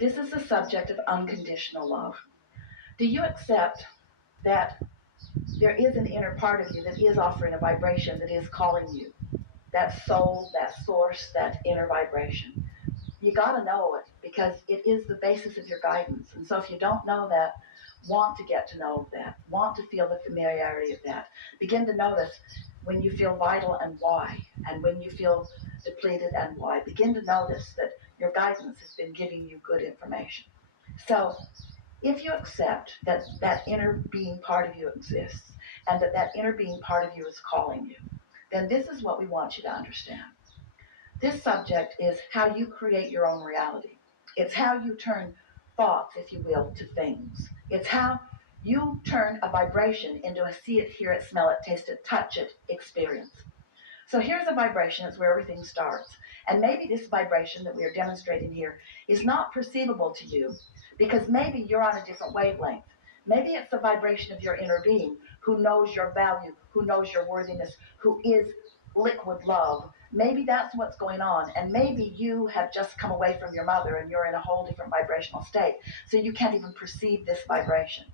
This is the subject of unconditional love. Do you accept that there is an inner part of you that is offering a vibration that is calling you? That soul, that source, that inner vibration. You got to know it because it is the basis of your guidance. And so if you don't know that, want to get to know that, want to feel the familiarity of that, begin to notice when you feel vital and why, and when you feel depleted and why. Begin to notice that your guidance has been giving you good information. So if you accept that that inner being part of you exists and that that inner being part of you is calling you, then this is what we want you to understand. This subject is how you create your own reality. It's how you turn thoughts, if you will, to things. It's how you turn a vibration into a see it, hear it, smell it, taste it, touch it experience. So here's a vibration, it's where everything starts. And maybe this vibration that we are demonstrating here is not perceivable to you because maybe you're on a different wavelength. Maybe it's the vibration of your inner being who knows your value, who knows your worthiness, who is liquid love. Maybe that's what's going on. And maybe you have just come away from your mother and you're in a whole different vibrational state. So you can't even perceive this vibration.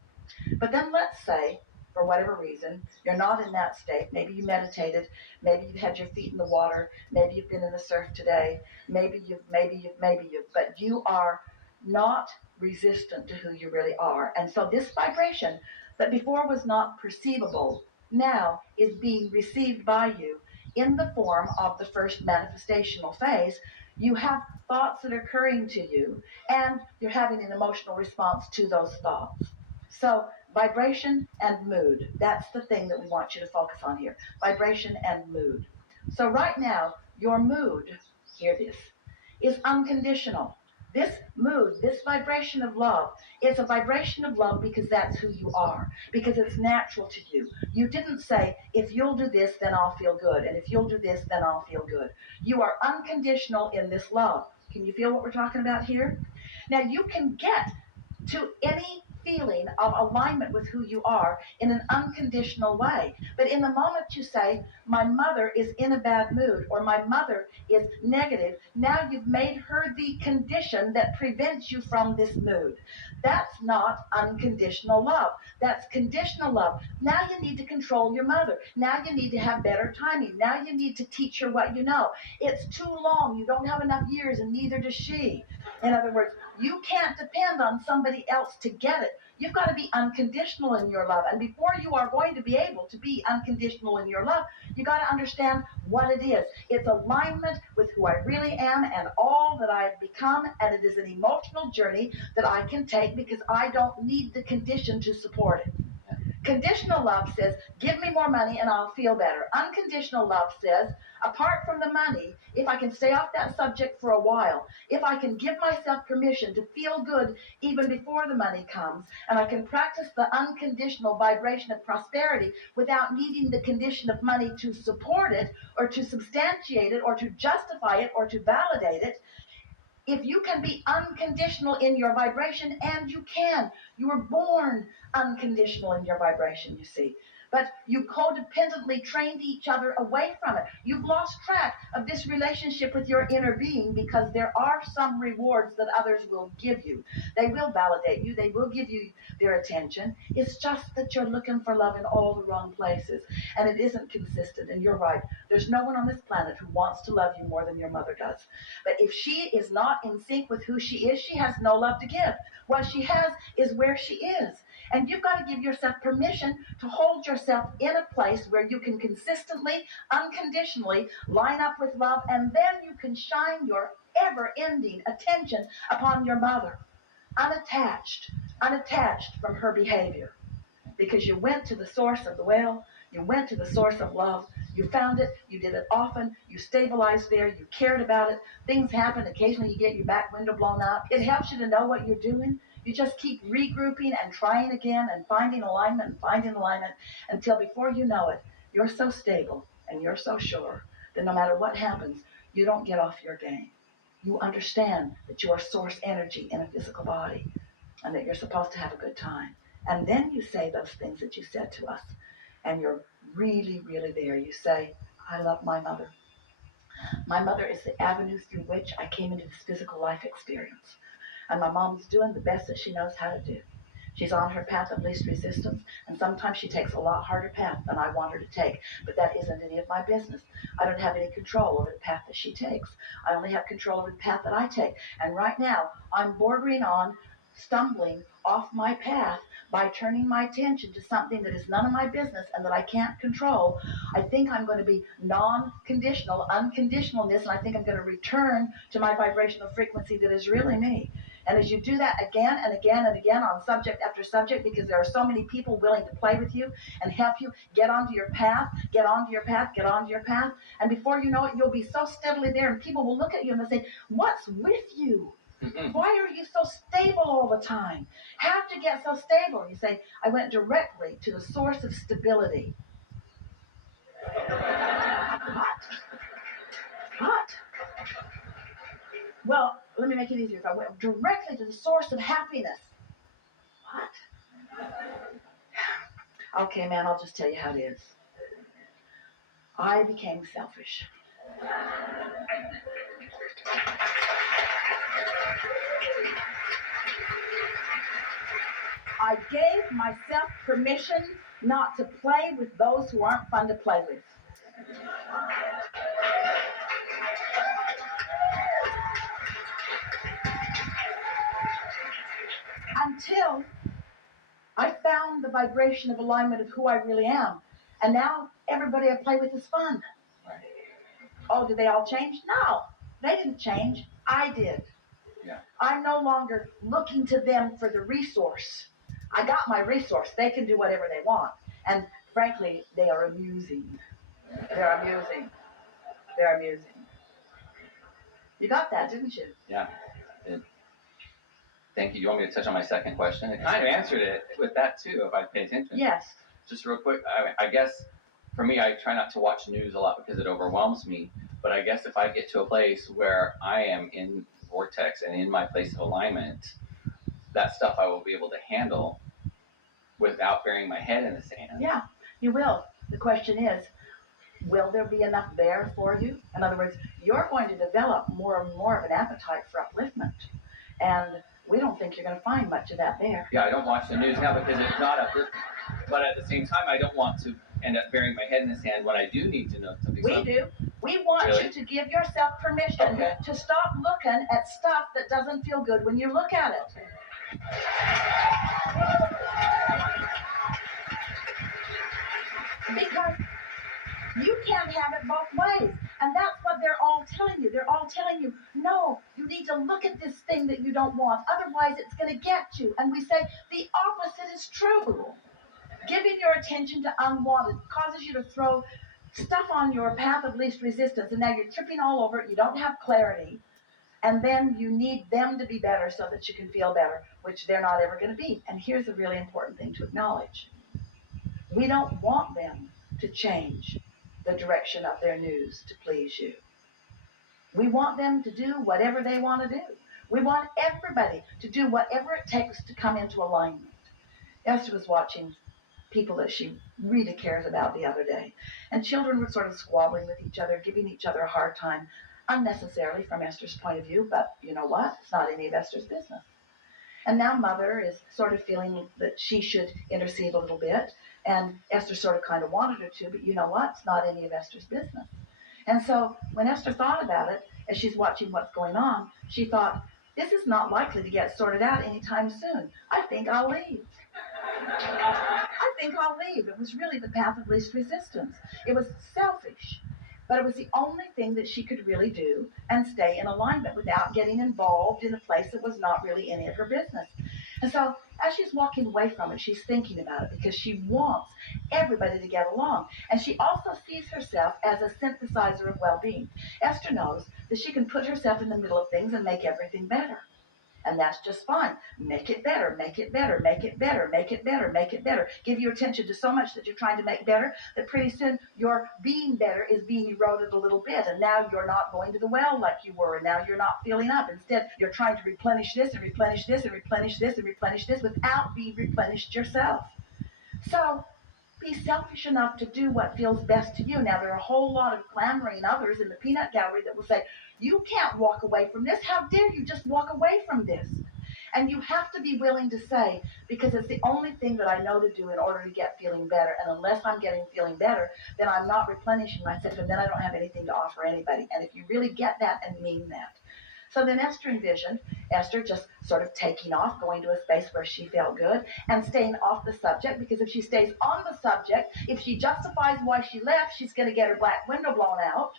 But then let's say, for whatever reason, you're not in that state. Maybe you meditated, maybe you've had your feet in the water, maybe you've been in the surf today, maybe you've, but you are not resistant to who you really are. And so this vibration that before was not perceivable now is being received by you in the form of the first manifestational phase. You have thoughts that are occurring to you, and you're having an emotional response to those thoughts. So vibration and mood, that's the thing that we want you to focus on here. Vibration and mood. So right now, your mood, hear this, is unconditional. This mood, this vibration of love, it's a vibration of love because that's who you are, because it's natural to you. You didn't say, if you'll do this, then I'll feel good, and if you'll do this, then I'll feel good. You are unconditional in this love. Can you feel what we're talking about here? Now, you can get to any feeling of alignment with who you are in an unconditional way. But in the moment you say, my mother is in a bad mood, or my mother is negative, now you've made her the condition that prevents you from this mood. That's not unconditional love. That's conditional love. Now you need to control your mother. Now you need to have better timing. Now you need to teach her what you know. It's too long. You don't have enough years, and neither does she. In other words, you can't depend on somebody else to get it. You've got to be unconditional in your love. And before you are going to be able to be unconditional in your love, you got to understand what it is. It's alignment with who I really am and all that I've become. And it is an emotional journey that I can take because I don't need the condition to support it. Conditional love says, give me more money and I'll feel better. Unconditional love says, apart from the money, if I can stay off that subject for a while, if I can give myself permission to feel good even before the money comes, and I can practice the unconditional vibration of prosperity without needing the condition of money to support it or to substantiate it or to justify it or to validate it, if you can be unconditional in your vibration, and you were born unconditional in your vibration, you see. But you codependently trained each other away from it. You've lost track of this relationship with your inner being because there are some rewards that others will give you. They will validate you. They will give you their attention. It's just that you're looking for love in all the wrong places. And it isn't consistent. And you're right. There's no one on this planet who wants to love you more than your mother does. But if she is not in sync with who she is, she has no love to give. What she has is where she is. And you've got to give yourself permission to hold yourself in a place where you can consistently, unconditionally line up with love, and then you can shine your ever-ending attention upon your mother, unattached from her behavior. Because you went to the source of the well, you went to the source of love, you found it, you did it often, you stabilized there, you cared about it, things happen, occasionally you get your back window blown out. It helps you to know what you're doing. You just keep regrouping and trying again and finding alignment until before you know it, you're so stable and you're so sure that no matter what happens, you don't get off your game. You understand that you are source energy in a physical body and that you're supposed to have a good time. And then you say those things that you said to us, and you're really, really there. You say, I love my mother. My mother is the avenue through which I came into this physical life experience. And my mom's doing the best that she knows how to do. She's on her path of least resistance, and sometimes she takes a lot harder path than I want her to take, but that isn't any of my business. I don't have any control over the path that she takes. I only have control over the path that I take. And right now, I'm bordering on stumbling off my path by turning my attention to something that is none of my business and that I can't control. I think I'm going to be non-conditional, unconditional in this, and I think I'm going to return to my vibrational frequency that is really me. And as you do that again and again and again on subject after subject, because there are so many people willing to play with you and help you get onto your path, get onto your path, get onto your path, and before you know it, you'll be so steadily there, and people will look at you and they'll say, "What's with you? Why are you so stable all the time? How'd you get so stable?" You say, "I went directly to the source of stability." What? Well, let me make it easier. If I went directly to the source of happiness. What? Okay, man, I'll just tell you how it is. I became selfish. I gave myself permission not to play with those who aren't fun to play with. Until I found the vibration of alignment of who I really am. And now everybody I play with is fun. Right. Oh, did they all change? No, they didn't change. I did. Yeah. I'm no longer looking to them for the resource. I got my resource. They can do whatever they want. And frankly, they are amusing. They're amusing. They're amusing. You got that, didn't you? Yeah. Thank you. You want me to touch on my second question? It kind of answered it with that too, if I pay attention. Yes. Just real quick, I guess for me, I try not to watch news a lot because it overwhelms me. But I guess if I get to a place where I am in vortex and in my place of alignment, that stuff I will be able to handle without burying my head in the sand. Yeah, you will. The question is, will there be enough there for you? In other words, you're going to develop more and more of an appetite for upliftment. And we don't think you're going to find much of that there. Yeah, I don't watch the news now because it's not uplifting. But at the same time, I don't want to end up burying my head in the sand when I do need to know something. We do. We want Really? you to give yourself permission to stop looking at stuff that doesn't feel good when you look at it. Because you can't have it both ways. And that's what they're all telling you. They're all telling you, no, you need to look at this thing that you don't want. Otherwise, it's going to get you. And we say the opposite is true. Giving your attention to unwanted causes you to throw stuff on your path of least resistance. And now you're tripping all over it. You don't have clarity. And then you need them to be better so that you can feel better, which they're not ever going to be. And here's a really important thing to acknowledge. We don't want them to change the direction of their news to please you. We want them to do whatever they want to do. We want everybody to do whatever it takes to come into alignment. Esther was watching people that she really cares about the other day, and children were sort of squabbling with each other, giving each other a hard time, unnecessarily from Esther's point of view, but you know what? It's not any of Esther's business. And now Mother is sort of feeling that she should intercede a little bit, and Esther sort of kind of wanted her to, but you know what? It's not any of Esther's business. And so when Esther thought about it, as she's watching what's going on, she thought, this is not likely to get sorted out anytime soon. I think I'll leave. I think I'll leave. It was really the path of least resistance. It was selfish, but it was the only thing that she could really do and stay in alignment without getting involved in a place that was not really any of her business. And so as she's walking away from it, she's thinking about it because she wants everybody to get along. And she also sees herself as a synthesizer of well-being. Esther knows that she can put herself in the middle of things and make everything better. And that's just fine. Make it better, make it better, make it better, make it better, make it better. Give your attention to so much that you're trying to make better that pretty soon your being better is being eroded a little bit. And now you're not going to the well like you were. And now you're not filling up. Instead, you're trying to replenish this and replenish this and replenish this and replenish this without being replenished yourself. So be selfish enough to do what feels best to you. Now, there are a whole lot of clamoring others in the peanut gallery that will say, you can't walk away from this. How dare you just walk away from this? And you have to be willing to say, because it's the only thing that I know to do in order to get feeling better. And unless I'm getting feeling better, then I'm not replenishing myself, and then I don't have anything to offer anybody. And if you really get that and mean that. So then Esther envisioned Esther just sort of taking off, going to a space where she felt good, and staying off the subject, because if she stays on the subject, if she justifies why she left, she's going to get her black window blown out.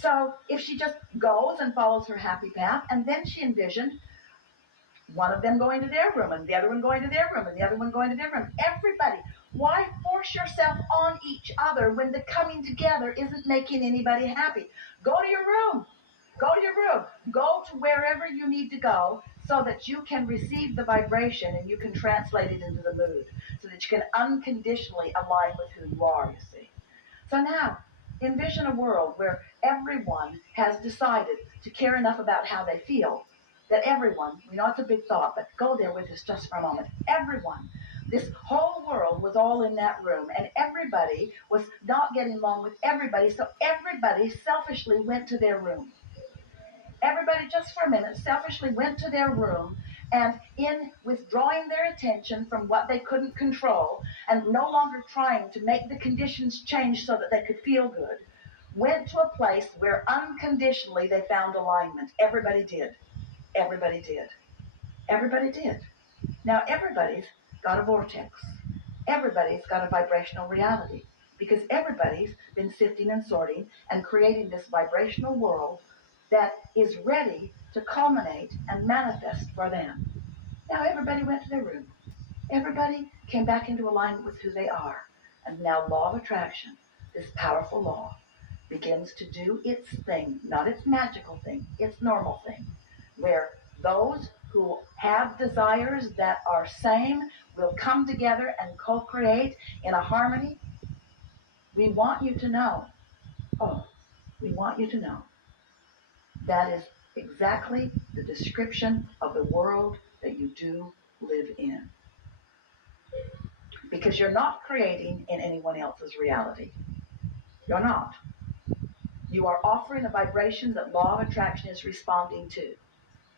So if she just goes and follows her happy path, and then she envisioned one of them going to their room, and the other one going to their room, and the other one going to their room. Everybody, why force yourself on each other when the coming together isn't making anybody happy? Go to your room. Go to your room. Go to wherever you need to go so that you can receive the vibration and you can translate it into the mood, so that you can unconditionally align with who you are, you see. So now, envision a world where everyone has decided to care enough about how they feel that everyone, we know it's a big thought, but go there with us just for a moment. Everyone, this whole world was all in that room, and everybody was not getting along with everybody, so everybody selfishly went to their room. Everybody, just for a minute, selfishly went to their room, and in withdrawing their attention from what they couldn't control and no longer trying to make the conditions change so that they could feel good, went to a place where unconditionally they found alignment. Everybody did. Everybody did. Everybody did. Now, everybody's got a vortex. Everybody's got a vibrational reality, because everybody's been sifting and sorting and creating this vibrational world that is ready to culminate and manifest for them. Now, everybody went to their room. Everybody came back into alignment with who they are. And now, law of attraction, this powerful law, begins to do its thing, not its magical thing, its normal thing, where those who have desires that are same will come together and co-create in a harmony. We want you to know, we want you to know, that is exactly the description of the world that you do live in. Because you're not creating in anyone else's reality. You're not. You are offering a vibration that law of attraction is responding to.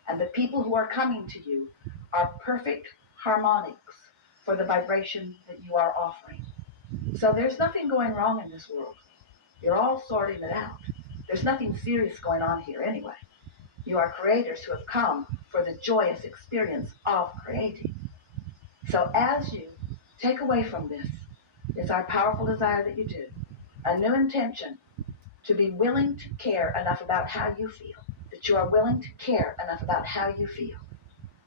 And the people who are coming to you are perfect harmonics for the vibration that you are offering. So there's nothing going wrong in this world. You're all sorting it out. There's nothing serious going on here anyway. You are creators who have come for the joyous experience of creating. So as you take away from this, it's our powerful desire that you do, a new intention to be willing to care enough about how you feel, that you are willing to care enough about how you feel,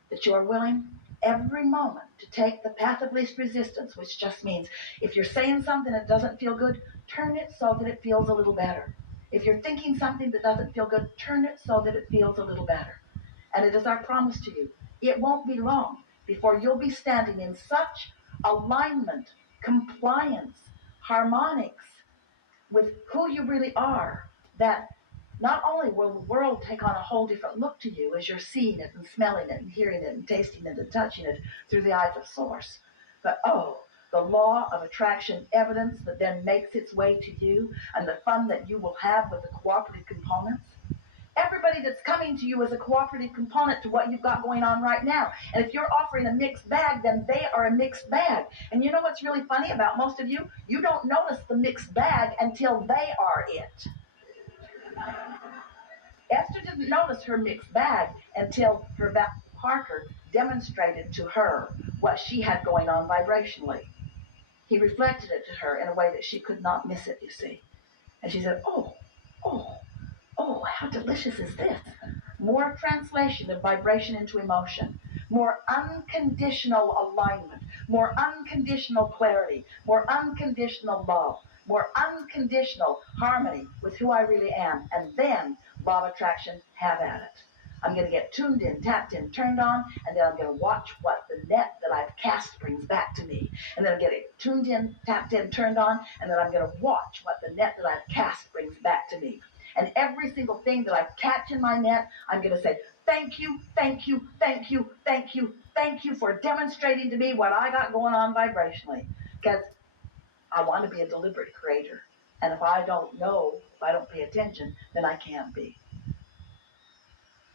that you are willing every moment to take the path of least resistance, which just means if you're saying something that doesn't feel good, turn it so that it feels a little better. If you're thinking something that doesn't feel good, turn it so that it feels a little better. And it is our promise to you, it won't be long before you'll be standing in such alignment, compliance, harmonics with who you really are, that not only will the world take on a whole different look to you as you're seeing it and smelling it and hearing it and tasting it and touching it through the eyes of Source, but the law of attraction evidence that then makes its way to you, and the fun that you will have with the cooperative components. Everybody that's coming to you is a cooperative component to what you've got going on right now. And if you're offering a mixed bag, then they are a mixed bag. And you know what's really funny about most of you? You don't notice the mixed bag until they are it. Esther didn't notice her mixed bag until her Parker demonstrated to her what she had going on vibrationally. He reflected it to her in a way that she could not miss it, you see. And she said, oh, how delicious is this? More translation of vibration into emotion, more unconditional alignment, more unconditional clarity, more unconditional love, more unconditional harmony with who I really am. And then law of attraction, have at it. I'm going to get tuned in, tapped in, turned on, and then I'm going to watch what the net that I've cast brings back to me. And then I'm going to get tuned in, tapped in, turned on, and then I'm going to watch what the net that I've cast brings back to me. And every single thing that I catch in my net, I'm going to say, thank you, thank you, thank you, thank you, thank you for demonstrating to me what I got going on vibrationally. Because I want to be a deliberate creator. And if I don't know, if I don't pay attention, then I can't be.